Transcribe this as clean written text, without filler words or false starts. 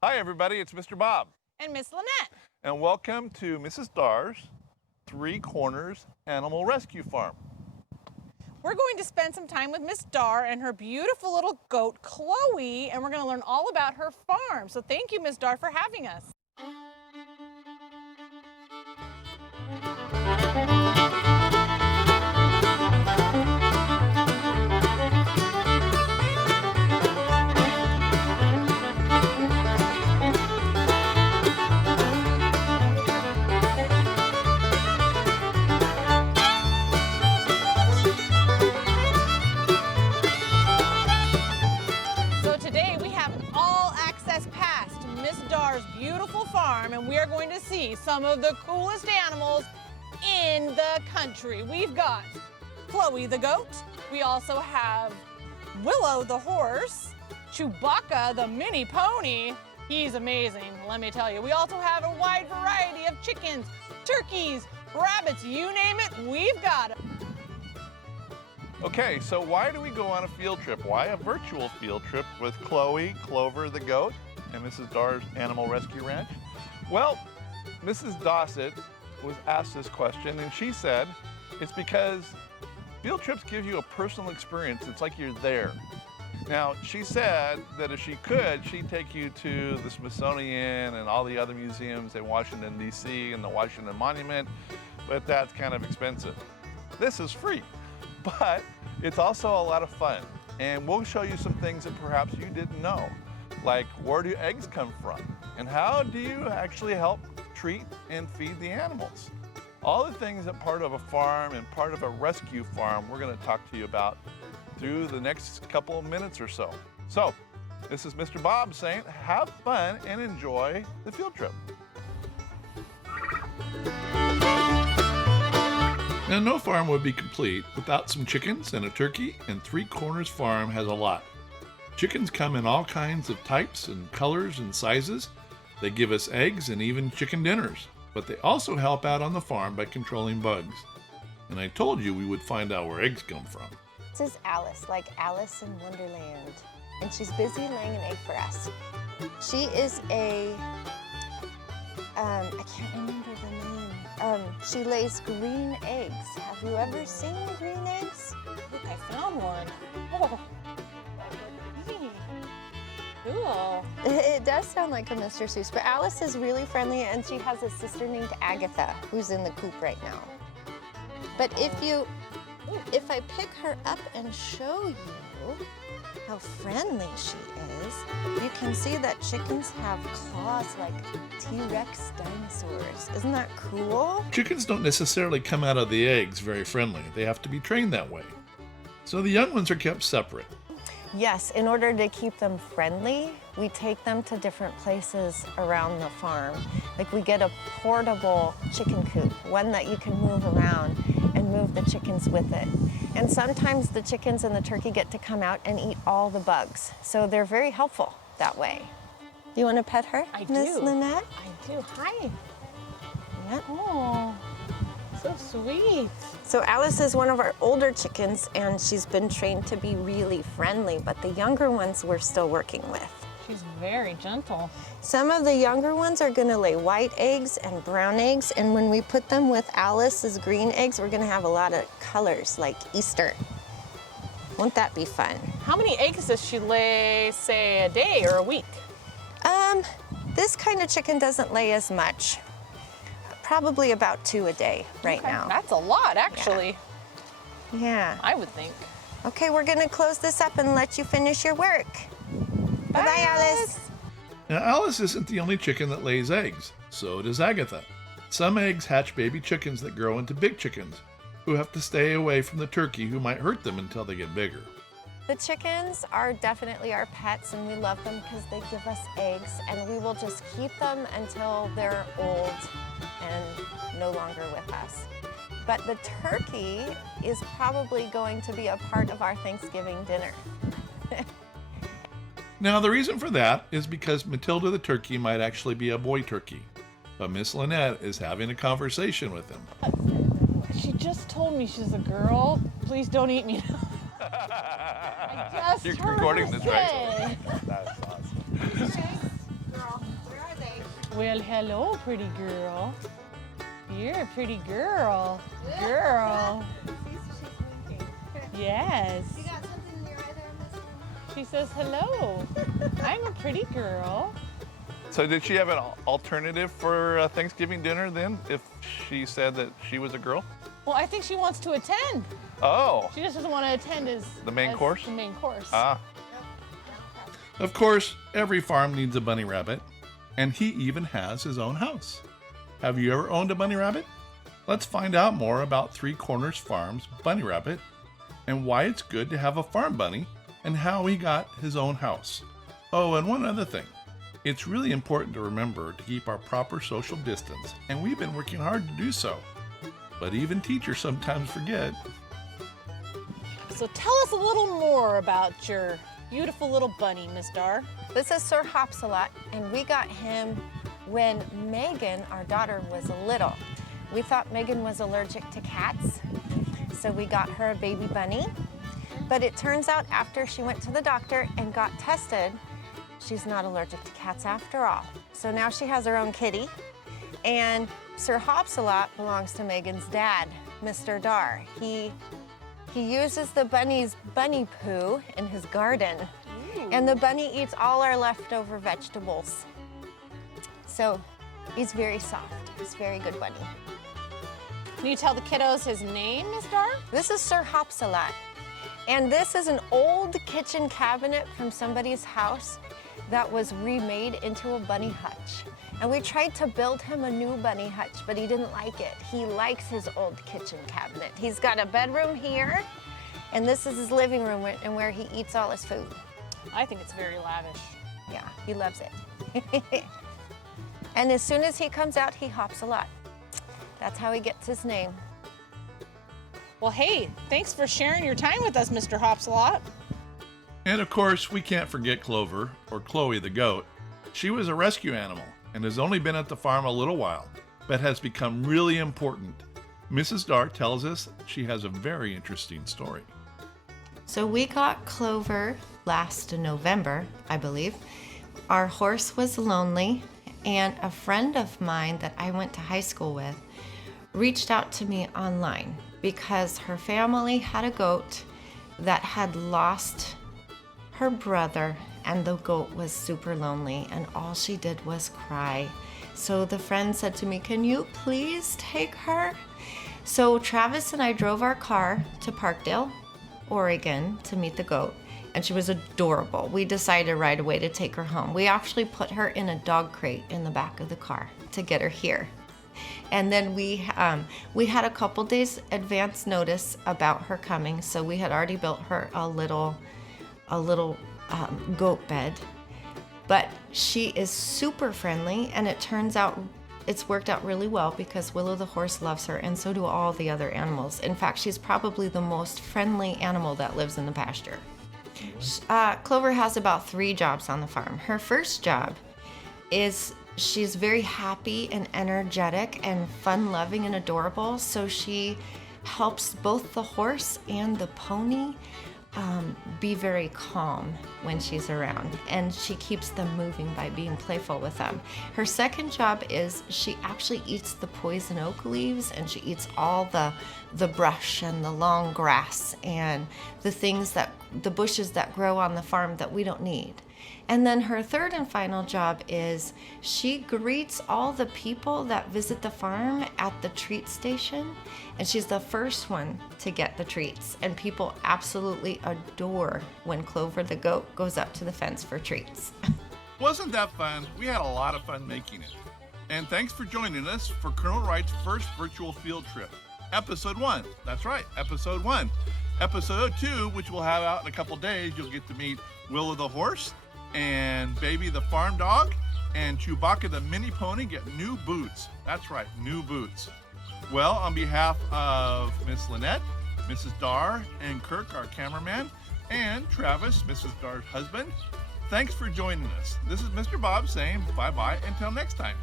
Hi everybody, it's Mr. Bob. And Miss Lynette. And welcome to Mrs. Dalles' Three Corners Animal Rescue Farm. We're going to spend some time with Miss Dar and her beautiful little goat, Chloe, and we're going to learn all about her farm. So thank you, Miss Dar, for having us. Beautiful farm, and we are going to see some of the coolest animals in the country. We've got Chloe the goat. We also have Willow the horse, Chewbacca the mini pony. He's amazing, let me tell you. We also have a wide variety of chickens, turkeys, rabbits, you name it, we've got it. Okay, so why do we go on a field trip? Why a virtual field trip with Chloe, Clover the goat, and Mrs. Dar's Animal Rescue Ranch? Well, Mrs. Dossett was asked this question, and she said it's because field trips give you a personal experience. It's like you're there. Now, she said that if she could, she'd take you to the Smithsonian and all the other museums in Washington, D.C. and the Washington Monument, but that's kind of expensive. This is free, but it's also a lot of fun. And we'll show you some things that perhaps you didn't know. Like, where do eggs come from? And how do you actually help treat and feed the animals? All the things that part of a farm and part of a rescue farm we're going to talk to you about through the next couple of minutes or so. So, this is Mr. Bob saying, have fun and enjoy the field trip. Now, no farm would be complete without some chickens and a turkey, and Three Corners Farm has a lot. Chickens come in all kinds of types and colors and sizes. They give us eggs and even chicken dinners, but they also help out on the farm by controlling bugs. And I told you we would find out where eggs come from. This is Alice, like Alice in Wonderland, and she's busy laying an egg for us. She is a, I can't remember the name. She lays green eggs. Have you ever seen green eggs? Look, I found one. Oh. Cool. It does sound like a Mr. Seuss, but Alice is really friendly, and she has a sister named Agatha who's in the coop right now. But if I pick her up and show you how friendly she is, you can see that chickens have claws like T-Rex dinosaurs. Isn't that cool? Chickens don't necessarily come out of the eggs very friendly. They have to be trained that way. So the young ones are kept separate. Yes, in order to keep them friendly, we take them to different places around the farm. Like, we get a portable chicken coop, one that you can move around and move the chickens with it. And sometimes the chickens and the turkey get to come out and eat all the bugs. So they're very helpful that way. Do you want to pet her, Miss Lynette? I do. Hi. Yep. Oh, so sweet. So Alice is one of our older chickens, and she's been trained to be really friendly, but the younger ones we're still working with. She's very gentle. Some of the younger ones are going to lay white eggs and brown eggs, and when we put them with Alice's green eggs, we're going to have a lot of colors like Easter. Won't that be fun? How many eggs does she lay, say, a day or a week? This kind of chicken doesn't lay as much. Probably about 2 a day right now. That's a lot, actually. Yeah. I would think. Okay, we're going to close this up and let you finish your work. Bye-bye, Alice. Now, Alice isn't the only chicken that lays eggs. So does Agatha. Some eggs hatch baby chickens that grow into big chickens, who have to stay away from the turkey who might hurt them until they get bigger. The chickens are definitely our pets, and we love them because they give us eggs, and we will just keep them until they're old and no longer with us. But the turkey is probably going to be a part of our Thanksgiving dinner. Now, the reason for that is because Matilda the turkey might actually be a boy turkey, but Miss Lynette is having a conversation with him. She just told me she's a girl. Please don't eat me. You're recording this, right? That's awesome. Okay, girl. Well, hello, pretty girl. You're a pretty girl. Girl. Yes. You got something in your eye there, Miss? She says hello. I'm a pretty girl. So did she have an alternative for Thanksgiving dinner then, if she said that she was a girl? Well, I think she wants to attend. Oh, She just doesn't want to attend as The main course? The main course. ah. Of course, every farm needs a bunny rabbit, and he even has his own house. Have you ever owned a bunny rabbit? Let's find out more about Three Corners Farm's bunny rabbit and why it's good to have a farm bunny and how he got his own house. Oh, and one other thing. It's really important to remember to keep our proper social distance, and we've been working hard to do so. But even teachers sometimes forget. So tell us a little more about your beautiful little bunny, Miss Dar. This is Sir Hopsalot, and we got him when Megan, our daughter, was little. We thought Megan was allergic to cats, so we got her a baby bunny. But it turns out after she went to the doctor and got tested, she's not allergic to cats after all. So now she has her own kitty. And Sir Hopsalot belongs to Megan's dad, Mr. Dar. He uses the bunny's bunny poo in his garden. Ooh. And the bunny eats all our leftover vegetables. So he's very soft. He's a very good bunny. Can you tell the kiddos his name, Miss Dar? This is Sir Hopsalot. And this is an old kitchen cabinet from somebody's house that was remade into a bunny hutch. And we tried to build him a new bunny hutch, but he didn't like it. He likes his old kitchen cabinet. He's got a bedroom here, and this is his living room and where he eats all his food. I think it's very lavish. Yeah, he loves it. And as soon as he comes out, he hops a lot. That's how he gets his name. Well, hey, thanks for sharing your time with us, Mr. Hopsalot. And of course, we can't forget Clover, or Chloe the goat. She was a rescue animal and has only been at the farm a little while, but has become really important. Mrs. Dar tells us she has a very interesting story. So we got Clover last November, I believe. Our horse was lonely, and a friend of mine that I went to high school with reached out to me online because her family had a goat that had lost her brother, and the goat was super lonely, and all she did was cry. So the friend said to me, "Can you please take her?" So Travis and I drove our car to Parkdale, Oregon to meet the goat, and she was adorable. We decided right away to take her home. We actually put her in a dog crate in the back of the car to get her here. And then we had a couple days advance notice about her coming, so we had already built her a little goat bed. But she is super friendly, and it turns out it's worked out really well because Willow the horse loves her, and so do all the other animals. In fact, she's probably the most friendly animal that lives in the pasture. Clover has about 3 jobs on the farm. Her first job is she's very happy and energetic and fun-loving and adorable, so she helps both the horse and the pony be very calm when she's around, and she keeps them moving by being playful with them. Her second job is she actually eats the poison oak leaves, and she eats all the brush and the long grass and the bushes that grow on the farm that we don't need. And then her third and final job is she greets all the people that visit the farm at the treat station, and she's the first one to get the treats, and people absolutely adore when Clover the goat goes up to the fence for treats. Wasn't that fun? We had a lot of fun making it. And thanks for joining us for Colonel Wright's first virtual field trip. Episode 1. That's right, Episode 1. Episode 2, which we'll have out in a couple days, you'll get to meet Willow the horse, and Baby the farm dog, and Chewbacca the mini pony get new boots. That's right, new boots. Well, on behalf of Miss Lynette, Mrs. Dar, and Kirk, our cameraman, and Travis, Mrs. Dar's husband, thanks for joining us. This is Mr. Bob saying bye-bye until next time.